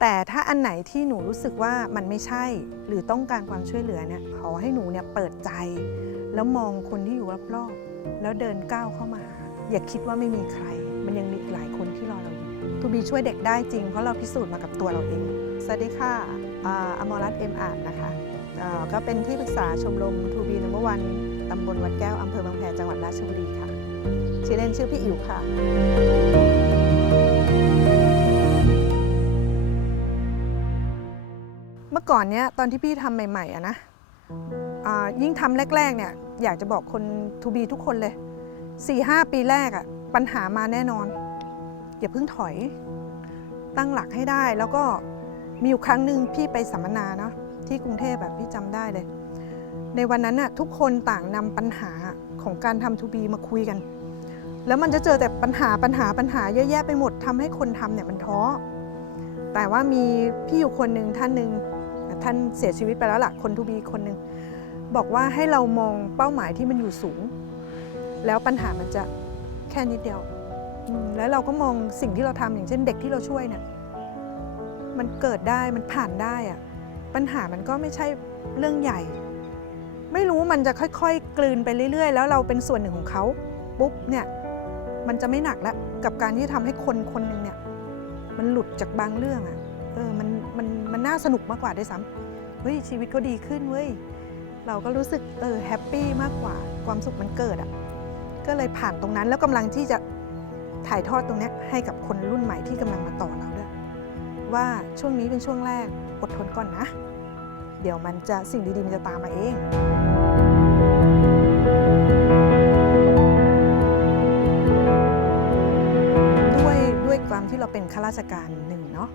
แต่ถ้าอันไหนที่หนูรู้สึกว่ามันไม่ใช่ หรือต้องการความช่วยเหลือเนี่ยขอให้หนูเนี่ยเปิดใจ แล้วมองคนที่อยู่รอบๆแล้วเดินก้าวเข้ามา อย่าคิดว่าไม่มีใคร มันยังมีอีกหลายคนที่รอเราอยู่ทูบีช่วยเด็กได้จริง เพราะเราพิสูจน์มากับตัวเราเอง สวัสดีค่ะอ่ามรรัตเอ็มอาร์นะคะก็เป็นที่ปรึกษาชมรมทูบีนัมเบอร์วันตำบลวัดแก้วอำเภอบางแพจังหวัดราชบุรีค่ะชื่อเล่นชื่อพี่อิ๋วค่ะ มื่อก่อนเนี้ยตอนที่พี่ทำใหม่ๆอะนะยิ่งทำแรก ๆ เนี่ย อยากจะบอกคนทูบีทุกคนเลย4ี่หปีแรกอะปัญหามาแน่นอน อย่าเพิ่งถอย ตั้งหลักให้ได้แล้วก็มีอยู่ครั้งหนึ่งพี่ไปสัมมนาเนาะที่กรุงเทพแบบพี่จำได้เลย ในวันนั้นน่ะทุกคนต่างนำปัญหาของการทำทูบีมาคุยกัน แล้วมันจะเจอแต่ปัญหาปัญหาปัญหาเยอะแยะไปหมดทำให้คนทำเนี่ยมันท้อแต่ว่ามีพี่อยู่คนหนึ่งท่านหนึ่ง ท่านเสียชีวิตไปแล้วล่ะคนทูบีคนหนึ่งบอกว่าให้เรามองเป้าหมายที่มันอยู่สูง แล้วปัญหามันจะแค่นิดเดียวแล้วเราก็มองสิ่งที่เราทำอย่างเช่นเด็กที่เราช่วยเนี่ยมันเกิดได้มันผ่านได้อะปัญหามันก็ไม่ใช่เรื่องใหญ่ ไม่รู้มันจะค่อยๆ กลืนไปเรื่อย ๆ แล้วเราเป็นส่วนหนึ่งของเขาปุ๊บเนี่ยมันจะไม่หนักแล้วกับการที่ทำให้คนคนหนึ่งเนี่ยมันหลุดจากบางเรื่องอะ่ะ เออมันมันมันน่าสนุกมากกว่าด้วยซ้ำเฮ้ยชีวิตเขาดีขึ้นเว้ยเราก็รู้สึกเออแฮปปี้มากกว่าความสุขมันเกิดอะ่ะก็เลยผ่านตรงนั้นแล้วกำลังที่จะถ่ายทอดตรงเนี้ยให้กับคนรุ่นใหม่ที่กำลังมาต่อเราด้วยว่าช่วงนี้เป็นช่วงแรกอดทนก่อนนะ เดี๋ยวมันจะสิ่งดีๆมันจะตามมาเองด้วยด้วยความที่เราเป็นข้าราชการหนึ่งเนาะ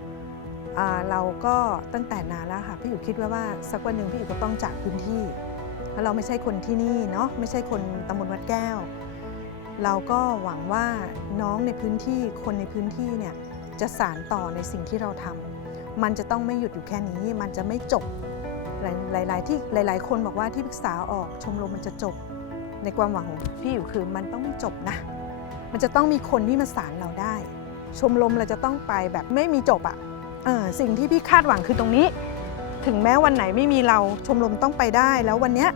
เราก็ตั้งแต่นานแล้วค่ะพี่อยู่คิดว่าว่าสักวันหนึ่งพี่อยู่ก็ต้องจากพื้นที่แล้วเราไม่ใช่คนที่นี่เนาะไม่ใช่คนตำบลวัดแก้ว เราก็หวังว่าน้องในพื้นที่คนในพื้นที่เนี่ยจะสานต่อในสิ่งที่เราทำมันจะต้องไม่หยุดอยู่แค่นี้ มันจะไม่จบหลายหลาย ๆ ที่หลาย ๆ คนบอกว่าที่ปรึกษาออกชมรมมันจะจบ ในความหวังของพี่อยู่คือมันต้องไม่จบนะมันจะต้องมีคนที่มาสานเราได้ ชมรมเราจะต้องไปแบบไม่มีจบอะ่ะ เออสิ่งที่พี่คาดหวังคือตรงนี้ ถึงแม้วันไหนไม่มีเราชมรมต้องไปได้ แล้ววันเนี้ย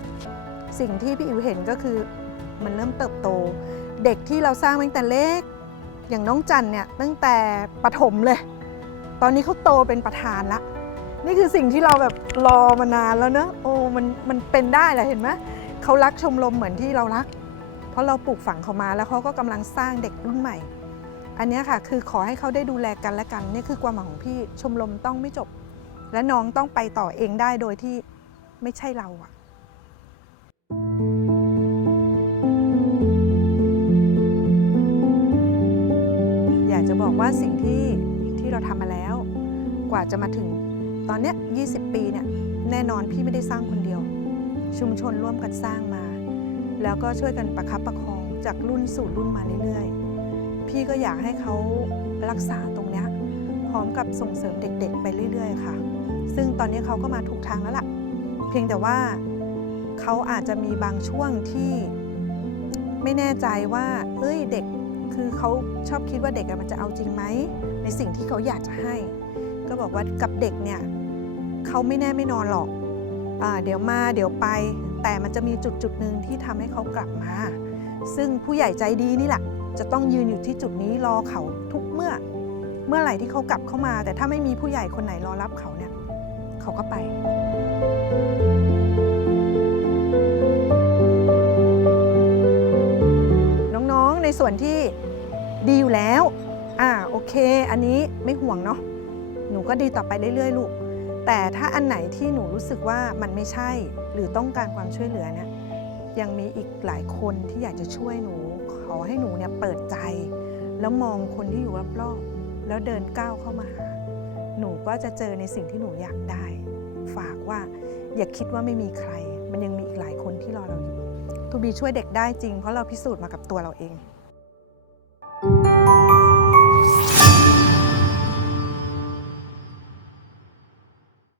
สิ่งที่พี่อิ๋วเห็นก็คือมันเริ่มเติบโต เด็กที่เราสร้างตั้งแต่เล็ก อย่างน้องจันเนี่ยตั้งแต่ประถมเลย ตอนนี้เขาโตเป็นประธานละนี่คือสิ่งที่เราแบบรอมานานแล้วเนอะโอ้มันมันเป็นได้แหละเห็นไหมเขารักชมรมเหมือนที่เรารัก เพราะเราปลูกฝังเขามาแล้วเขาก็กำลังสร้างเด็กรุ่นใหม่ อันนี้ค่ะคือขอให้เขาได้ดูแลกันและกันนี่คือความหวังของพี่ชมรมต้องไม่จบ และน้องต้องไปต่อเองได้โดยที่ไม่ใช่เราอะอยากจะบอกว่าสิ่งที่ที่เราทำมาแล้ว กว่าจะมาถึงตอนเนี้ย20 ปีเนี่ยแน่นอนพี่ไม่ได้สร้างคนเดียว ชุมชนร่วมกันสร้างมา แล้วก็ช่วยกันประคับประคองจากรุ่นสู่รุ่นมาเรื่อยๆ พี่ก็อยากให้เขารักษาตรงเนี้ยพร้อมกับส่งเสริมเด็กๆ ไปเรื่อย ๆ ค่ะ ซึ่งตอนนี้เขาก็มาถูกทางแล้วล่ะ เพียงแต่ว่าเขาอาจจะมีบางช่วงที่ไม่แน่ใจว่า เอ้ยเด็กคือเขาชอบคิดว่าเด็กมันจะเอาจริงไหมในสิ่งที่เขาอยากจะให้ ก็บอกว่ากับเด็กเนี่ยเขาไม่แน่ไม่นอนหรอกอเดี๋ยวมาเดี๋ยวไป แต่มันจะมีจุดจุดหนึ่งที่ทำให้เขากลับมา ซึ่งผู้ใหญ่ใจดีนี่แหละ จะต้องยืนอยู่ที่จุดนี้รอเขาทุกเมื่อ เมื่อไหร่ที่เขากลับเข้ามา แต่ถ้าไม่มีผู้ใหญ่คนไหนรอรับเขาเนี่ยเขาก็ไปน้องๆในส่วนที่ดีอยู่แล้ว อ่า โอเค อันนี้ไม่ห่วงเนาะ หนูก็ดีต่อไปเรื่อยๆ ลูก แต่ถ้าอันไหนที่หนูรู้สึกว่ามันไม่ใช่ หรือต้องการความช่วยเหลือเนี่ย ยังมีอีกหลายคนที่อยากจะช่วยหนู อให้หนูเนี่ยเปิดใจ แล้วมองคนที่อยู่รอบๆแล้วเดินก้าวเข้ามาหา หนูก็จะเจอในสิ่งที่หนูอยากได้ ฝากว่าอย่าคิดว่าไม่มีใคร มันยังมีอีกหลายคนที่รอเราอยู่ ทูบีช่วยเด็กได้จริง เพราะเราพิสูจน์มากับตัวเราเอง